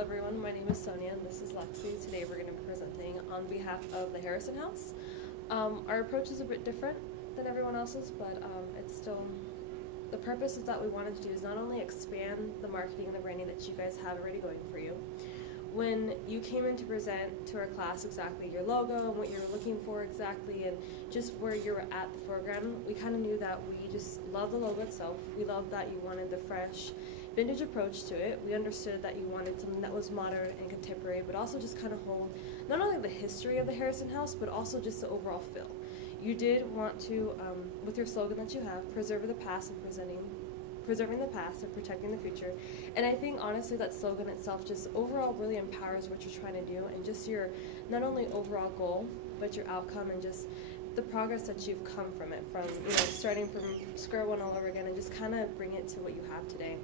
everyone, my name is Sonia and this is Lexi. Today we're going to be presenting on behalf of the Harrison House. Our approach is a bit different than everyone else's, but it's still, the purpose is that we wanted to do is not only expand the marketing and the branding that you guys have already going for you. When you came in to present to our class exactly your logo and what you were looking for exactly and just where you were at the foreground, we kind of knew that we just loved the logo itself. We loved that you wanted the fresh vintage approach to it. We understood that you wanted something that was modern and contemporary, but also just kind of hold not only the history of the Harrison House, but also just the overall feel. You did want to, with your slogan that you have, preserve the past and preserving the past and protecting the future. And I think honestly that slogan itself just overall really empowers what you're trying to do and just your not only overall goal, but your outcome and just the progress that you've come from it, from starting from square one all over again and just kind of bring it to what you have today.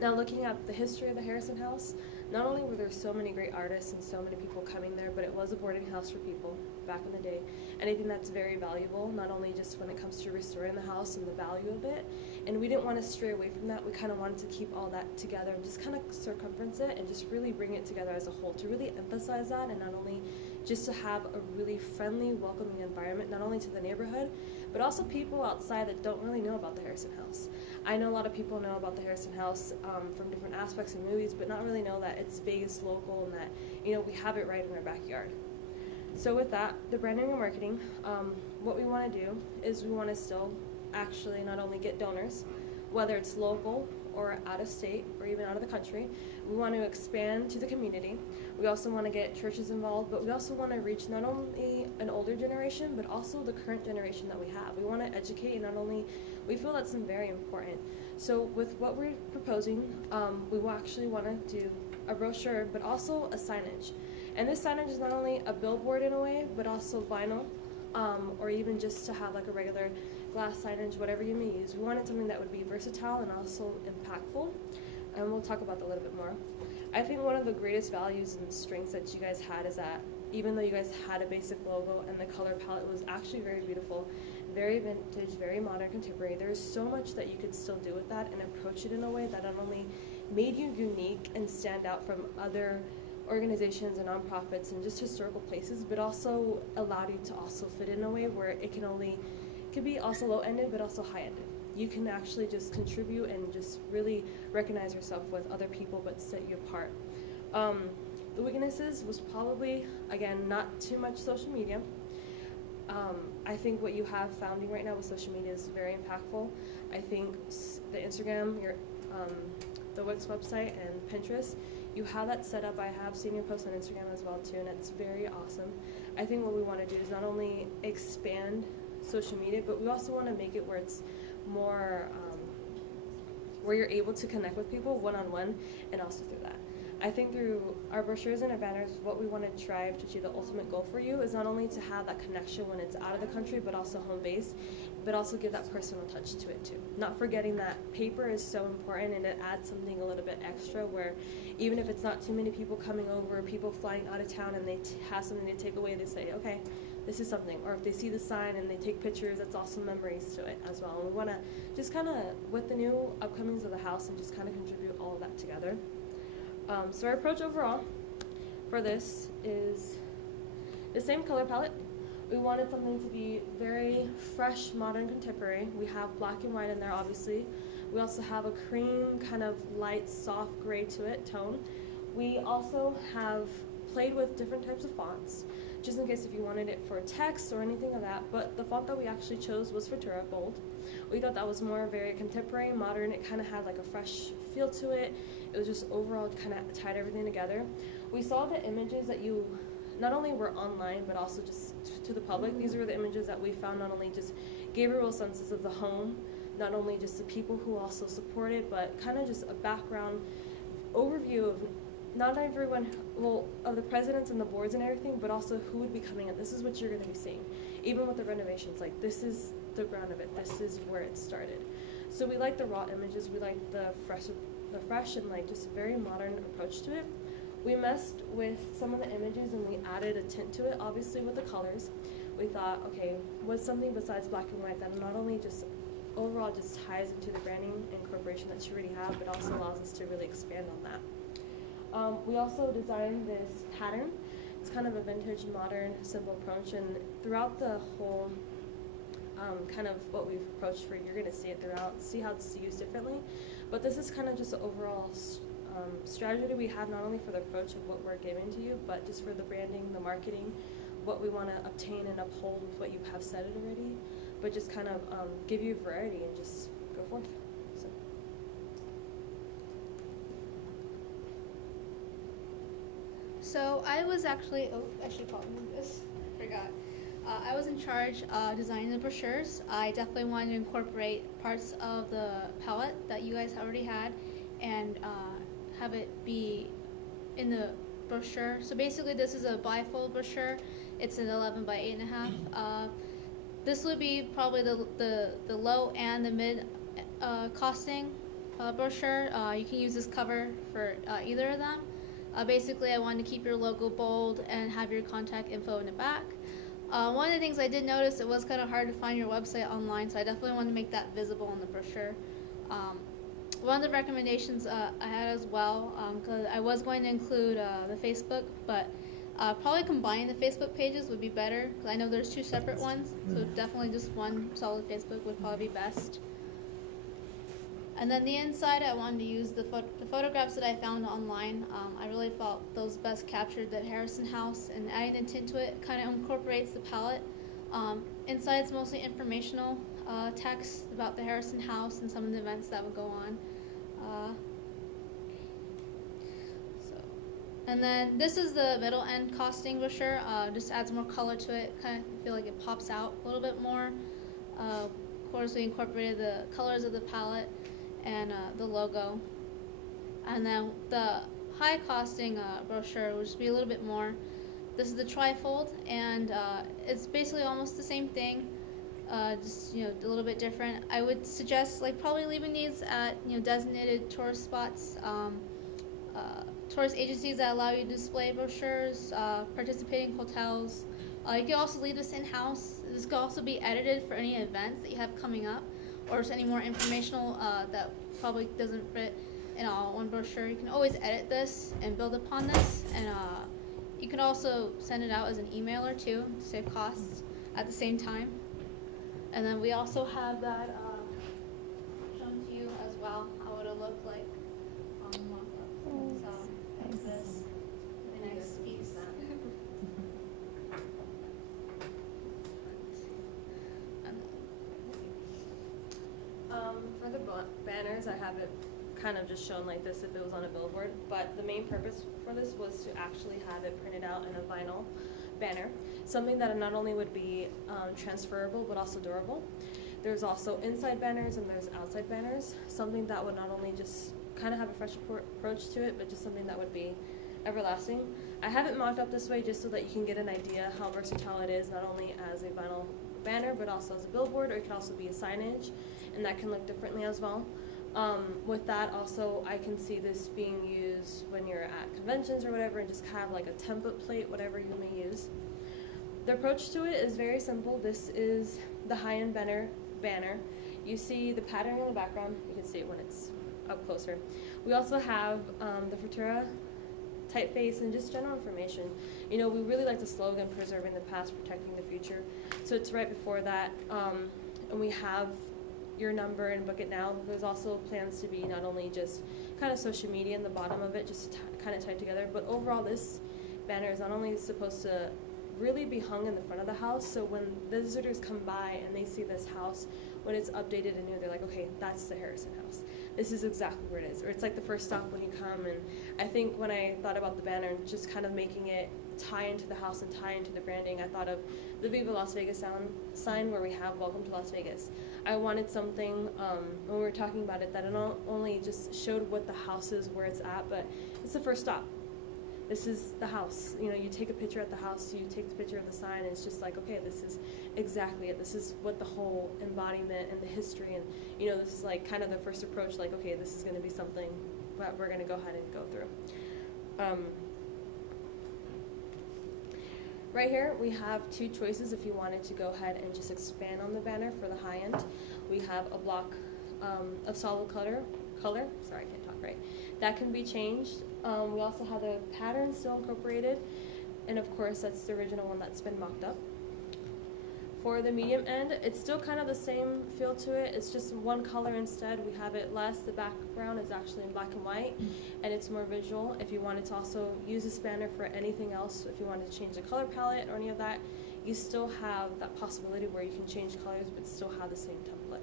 Now looking at the history of the Harrison House, not only were there so many great artists and so many people coming there, but it was a boarding house for people back in the day. And I think that's very valuable, not only just when it comes to restoring the house and the value of it. And we didn't want to stray away from that. We kind of wanted to keep all that together and just kind of circumference it and just really bring it together as a whole to really emphasize that and not only just to have a really friendly, welcoming environment, not only to the neighborhood, but also people outside that don't really know about the Harrison House. I know a lot of people know about the Harrison House from different aspects of movies, but not really know that it's Vegas local and that we have it right in our backyard. So with that, the branding and marketing, what we want to do is we want to still actually not only get donors, whether it's local or out of state or even out of the country. We want to expand to the community. We also want to get churches involved, but we also want to reach not only an older generation, but also the current generation that we have. We want to educate and not only, we feel that's very important. So with what we're proposing, we will actually want to do a brochure, but also a signage. And this signage is not only a billboard in a way, but also vinyl, or even just to have like a regular glass signage, whatever you may use. We wanted something that would be versatile and also impactful, and we'll talk about that a little bit more. I think one of the greatest values and strengths that you guys had is that even though you guys had a basic logo and the color palette was actually very beautiful, very vintage, very modern, contemporary, there's so much that you could still do with that and approach it in a way that not only made you unique and stand out from other organizations and nonprofits and just historical places, but also allowed you to also fit in a way where it could be also low-ended but also high-ended. You can actually just contribute and just really recognize yourself with other people but set you apart. The weaknesses was probably, again, not too much social media. I think what you have founding right now with social media is very impactful. I think the Instagram, the Wix website, and Pinterest, you have that set up. I have seen your posts on Instagram as well too, and it's very awesome. I think what we want to do is not only expand social media, but we also want to make it where it's more, where you're able to connect with people one-on-one and also through that. I think through our brochures and our banners, what we want to strive to achieve the ultimate goal for you is not only to have that connection when it's out of the country, but also home base, but also give that personal touch to it too. Not forgetting that paper is so important and it adds something a little bit extra where even if it's not too many people coming over, people flying out of town and they have something to take away, they say, okay, this is something. Or if they see the sign and they take pictures, that's also memories to it as well. And we want to just kind of, with the new upcomings of the house, and just kind of contribute all of that together. So our approach overall for this is the same color palette. We wanted something to be very fresh, modern, contemporary. We have black and white in there, obviously. We also have a cream, kind of light, soft gray to it tone. We also have played with different types of fonts, just in case if you wanted it for text or anything of that, but the font that we actually chose was Futura Bold. We thought that was more very contemporary, modern. It kind of had like a fresh feel to it. It was just overall kind of tied everything together. We saw the images that you not only were online, but also just to the public. These were the images that we found not only just gave a real sense of the home, not only just the people who also support it, but kind of just a background overview of not everyone, well, of the presidents and the boards and everything, but also who would be coming in. This is what you're going to be seeing. Even with the renovations, like this is the ground of it. This is where it started. So we like the raw images. We like the fresh and like just a very modern approach to it. We messed with some of the images and we added a tint to it, obviously with the colors. We thought, okay, what's something besides black and white that not only just overall just ties into the branding and corporation that you already have, but also allows us to really expand on that. We also designed this pattern. It's kind of a vintage, modern, simple approach, and throughout the whole kind of what we've approached for, you're going to see it throughout, see how it's used differently. But this is kind of just an overall strategy we have, not only for the approach of what we're giving to you, but just for the branding, the marketing, what we want to obtain and uphold with what you have said it already, but just kind of give you variety and just go forth. So. So I was actually, I should probably move this, forgot. I was in charge of designing the brochures. I definitely wanted to incorporate parts of the palette that you guys already had and have it be in the brochure. So basically this is a bifold brochure. It's an 11 by 8.5. This would be probably the low and the mid costing brochure. You can use this cover for either of them. Basically I wanted to keep your logo bold and have your contact info in the back. One of the things I did notice, it was kind of hard to find your website online, so I definitely want to make that visible on the brochure. One of the recommendations I had as well, because I was going to include the Facebook, but probably combining the Facebook pages would be better, because I know there's two separate ones, so definitely just one solid Facebook would probably be best. And then the inside, I wanted to use the photographs that I found online. I really felt those best captured the Harrison house, and adding the tint to it kind of incorporates the palette. Inside, it's mostly informational text about the Harrison house and some of the events that would go on. And then this is the middle end costing brochure. Just adds more color to it. Kind of feel like it pops out a little bit more. Of course, we incorporated the colors of the palette and the logo. And then the high costing brochure will just be a little bit more. This is the trifold, and it's basically almost the same thing, just a little bit different. I would suggest probably leaving these at designated tourist spots, tourist agencies that allow you to display brochures, participating hotels. You can also leave this in-house. This could also be edited for any events that you have coming up, or just any more informational that probably doesn't fit in all one brochure. You can always edit this and build upon this, and you can also send it out as an email or two to save costs at the same time. And then we also have that shown to you as well, how it will look like on the mock-up. So like this, a nice piece. For the banners, I have it kind of just shown like this if it was on a billboard, but the main purpose for this was to actually have it printed out in a vinyl banner, something that not only would be transferable but also durable. There's also inside banners and there's outside banners, something that would not only just kind of have a fresh approach to it, but just something that would be everlasting. I have it mocked up this way just so that you can get an idea how versatile it is, not only as a vinyl banner but also as a billboard, or it can also be a signage, and that can look differently as well. With that also, I can see this being used when you're at conventions or whatever, and just have like a template plate, whatever you may use. The approach to it is very simple. This is the high-end banner. You see the pattern in the background. You can see it when it's up closer. We also have the Frattura typeface and just general information. We really like the slogan, preserving the past, protecting the future. So it's right before that, and we have your number and book it now. There's also plans to be not only just kind of social media in the bottom of it, just kind of tied together, but overall this banner is not only supposed to really be hung in the front of the house, so when visitors come by and they see this house, when it's updated and new, they're like, okay, that's the Harrison house. This is exactly where it is. Or it's like the first stop when you come. And I think when I thought about the banner and just kind of making it tie into the house and tie into the branding, I thought of the Viva Las Vegas sign where we have Welcome to Las Vegas. I wanted something, when we were talking about it, that it not only just showed what the house is, where it's at, but it's the first stop. This is the house. You take a picture at the house, you take the picture of the sign, and it's just like, okay, this is exactly it. This is what the whole embodiment and the history, and this is like kind of the first approach, like, okay, this is going to be something that we're going to go ahead and go through. Right here, we have two choices if you wanted to go ahead and just expand on the banner for the high end. we have a block of solid color, sorry, I can't talk right, that can be changed. We also have the pattern still incorporated, and of course that's the original one that's been mocked up. For the medium end, it's still kind of the same feel to it. It's just one color instead. We have it less. The background is actually in black and white, and it's more visual. If you wanted to also use this banner for anything else, if you wanted to change the color palette or any of that, you still have that possibility where you can change colors but still have the same template.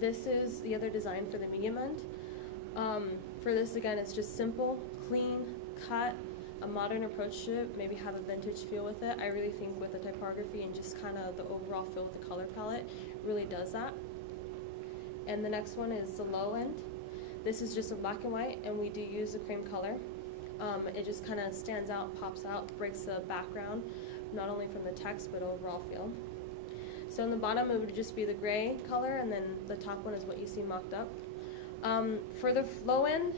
This is the other design for the medium end. For this, again, it's just simple, clean, cut, a modern approach to it, maybe have a vintage feel with it. I really think with the typography and just kind of the overall feel with the color palette really does that. And the next one is the low end. This is just a black and white, and we do use the cream color. It just kind of stands out, pops out, breaks the background, not only from the text but overall feel. So in the bottom it would just be the gray color, and then the top one is what you see mocked up. For the low end,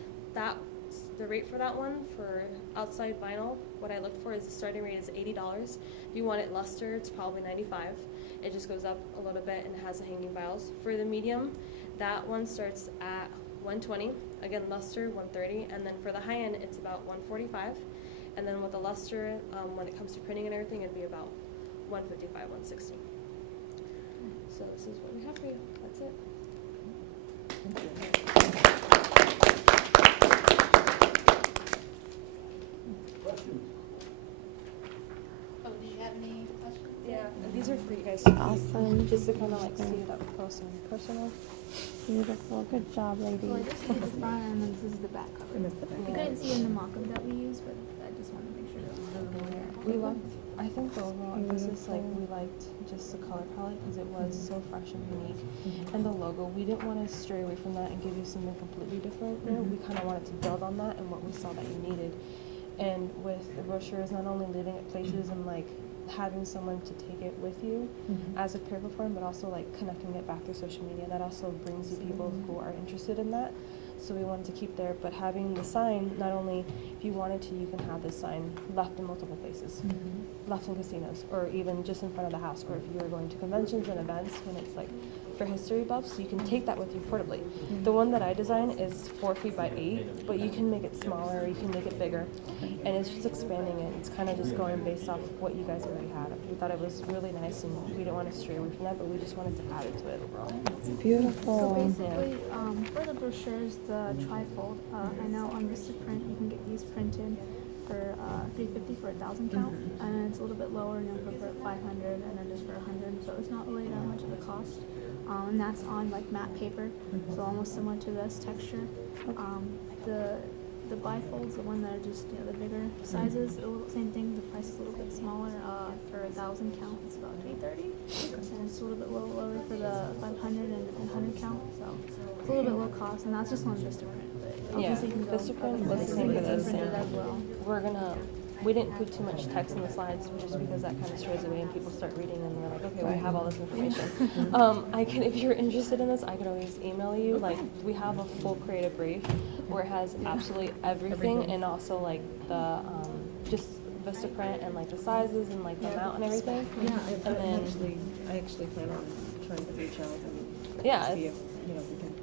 the rate for that one, for outside vinyl, what I looked for is the starting rate is $80. If you want it luster, it's probably $95. It just goes up a little bit and has the hanging vials. For the medium, that one starts at $120. Again, luster, $130. And then for the high end, it's about $145. And then with the luster, when it comes to printing and everything, it'd be about $155, $160. So this is what we have for you. That's it. Oh, do you have any questions? Yeah, these are for you guys to keep. Awesome. Just to kind of like see it up close and personal. Beautiful. Good job, So I ladies. just see the front and then this is the back cover. And that's the back. I couldn't see in the mock-up that we used, but I just wanted to make sure that was visible here. We loved, I think the overall emphasis, like, we liked just the color palette because it was so fresh and unique. And the logo, we didn't want to stray away from that and give you something completely different. You know, we kind of wanted to build on that and what we saw that you needed. And with the brochures, not only leaving it places and like having someone to take it with you as a paper form, but also like connecting it back through social media. That also brings you people who are interested in that. So we wanted to keep there, but having the sign, not only if you wanted to, you can have this sign left in multiple places, left in casinos, or even just in front of the house, or if you are going to conventions and events when it's like for history buffs, you can take that with you portably. The one that I designed is 4 feet by 8, but you can make it smaller, or you can make it bigger, and it's just expanding it. It's kind of just going based off of what you guys already had. We thought it was really nice, and we didn't want to stray away from that, but we just wanted to add it to it overall. So Beautiful. basically, for the brochures, the trifold, I know on Vistaprint you can get these printed for $350 for 1,000 count, and it's a little bit lower, for 500, and then just for 100. So it's not really that much of a cost, and that's on like matte paper, so almost similar to this texture. The bifolds, the one that are just the bigger sizes, same thing. The price is a little bit smaller. For 1,000 count, it's about $330, and it's a little bit lower for the 500 and 100 count. So it's a little bit low cost, and that's just on Vistaprint. But Yeah, obviously you can go Vistaprint other was the places same and for get this. it printed as well. We didn't put too much text in the slides just because that kind of strays away and people start reading and they're like, okay, we have all this information. If you're interested in this, I can always email you. Like, we have a full creative brief where it has absolutely everything, and also like the just Vistaprint and like the sizes and like the amount and everything. Yeah, And then I actually plan on trying to reach out and Yeah, see if we can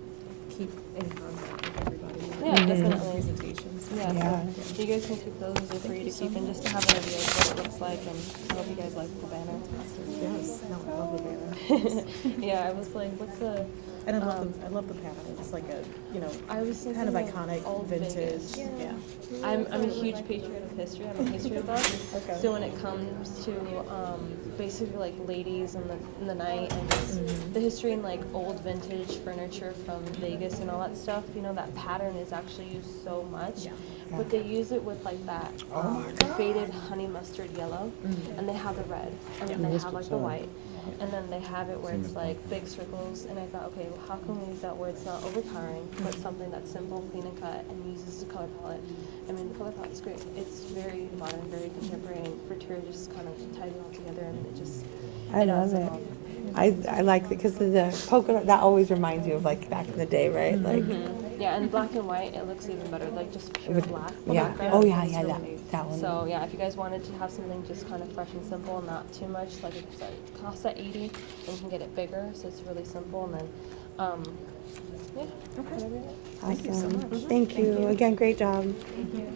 keep in contact with everybody. Yeah, definitely. Presentations. Yeah, Yeah. so you guys can keep those. They're for you to keep and just to have an idea of what it looks like, and I hope you guys like the banner. Yes, no, I love the banner. Yeah, I was like, what's the And I love the pattern. It's like a, I was thinking kind of iconic, old vintage. Vegas. Yeah. I'm a huge patriot of history. I'm a history buff. Okay. So when it comes to basically like ladies in the night and just the history and like old vintage furniture from Vegas and all that stuff, that pattern is actually used so much. Yeah. But they use it with like that faded honey mustard yellow, and they have the red, and then they have like the white. And then they have it where it's like big circles, and I thought, okay, well, how can we use that where it's not overpowering, but something that's simple, clean, and cut, and uses the color palette. I mean, the color palette is great. It's very modern, very contemporary, and for Tara just kind of ties it all together, and it just I adds love them it. all. I like it because the polka dot, that always reminds you of like back in the day, right? Like, Yeah, and black and white, it looks even better, like just pure With- black. yeah. background. Oh, yeah, It's yeah, really neat. that one. So, yeah, if you guys wanted to have something just kind of fresh and simple, not too much, like I said, it costs at 80, and you can get it bigger, so it's really simple, and then, yeah. Okay. whatever you want. Thank you so awesome. much. Thank you. Again, great job. Thank you.